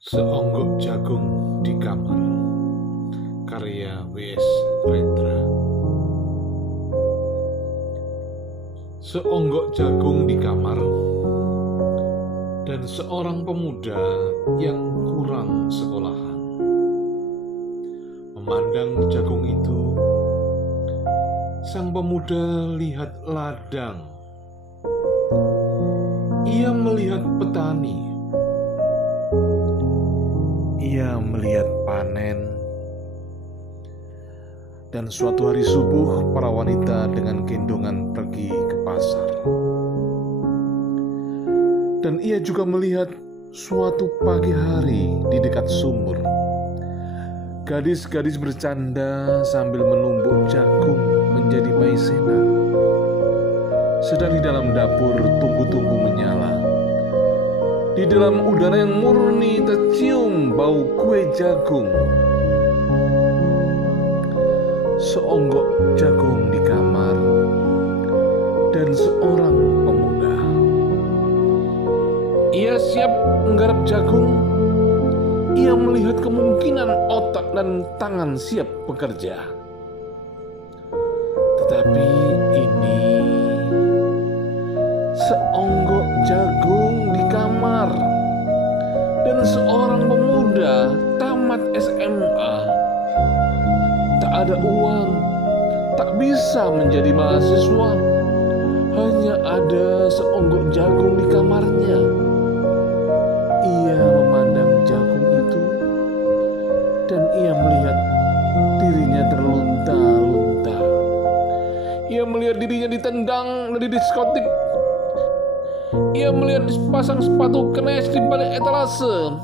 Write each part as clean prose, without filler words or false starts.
Seonggok jagung di kamar, karya W.S. Rendra. Seonggok jagung di kamar, dan seorang pemuda yang kurang sekolahan memandang jagung itu. Sang pemuda lihat ladang, ia melihat petani, ia melihat panen. Dan suatu hari subuh, para wanita dengan gendongan pergi ke pasar. Dan ia juga melihat suatu pagi hari di dekat sumur, gadis-gadis bercanda sambil menumbuk jagung menjadi maizena. Sedang di dalam dapur tunggu-tunggu menyala. Di dalam udara yang murni tercium bau kue jagung. Seonggok jagung di kamar, dan seorang pemuda. Ia siap menggarap jagung. Ia melihat kemungkinan otak dan tangan siap bekerja. Tetapi ini seonggok jagung di kamar, dan seorang pemuda tamat SMA. Tak ada uang, tak bisa menjadi mahasiswa, hanya ada seonggok jagung di kamarnya. Ia memandang jagung itu, dan ia melihat dirinya terlunta-lunta. Ia melihat dirinya ditendang dari diskotik. Ia melihat dipasang sepatu kenes di balik etalase.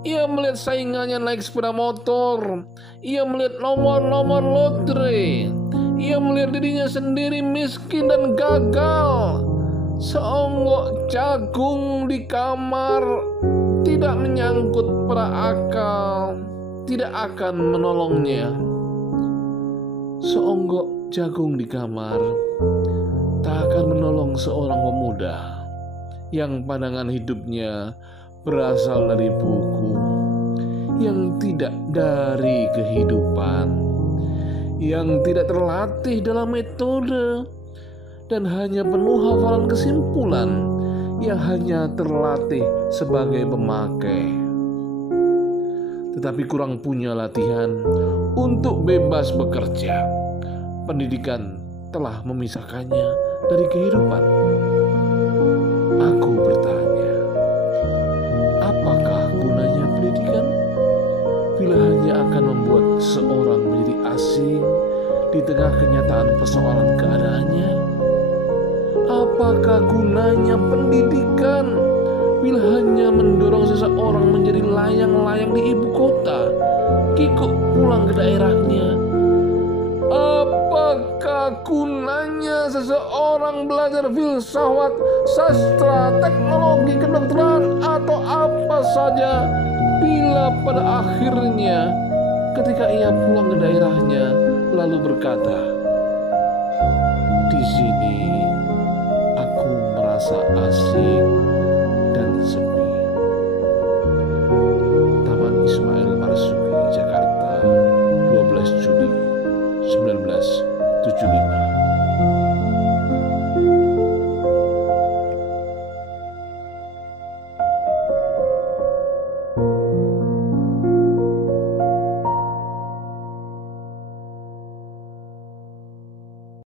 Ia melihat saingannya naik sepeda motor. Ia melihat nomor-nomor lotre. Ia melihat dirinya sendiri miskin dan gagal. Seonggok jagung di kamar tidak menyangkut pada akal, tidak akan menolongnya. Seonggok jagung di kamar tak akan menolong seorang pemuda yang pandangan hidupnya berasal dari buku, yang tidak dari kehidupan, yang tidak terlatih dalam metode, dan hanya penuh hafalan kesimpulan, yang hanya terlatih sebagai pemakai, tetapi kurang punya latihan untuk bebas bekerja. Pendidikan telah memisahkannya dari kehidupan. Aku bertanya, apakah gunanya pendidikan bila hanya akan membuat seorang menjadi asing di tengah kenyataan persoalan keadaannya? Apakah gunanya pendidikan bila hanya mendorong seseorang menjadi layang-layang di ibu kota, kikuk pulang ke daerahnya? Apakah gunanya seseorang belajar filsafat, sastra, teknologi, kedokteran, atau apa saja bila pada akhirnya ketika ia pulang ke daerahnya lalu berkata, "Di sini aku merasa asing,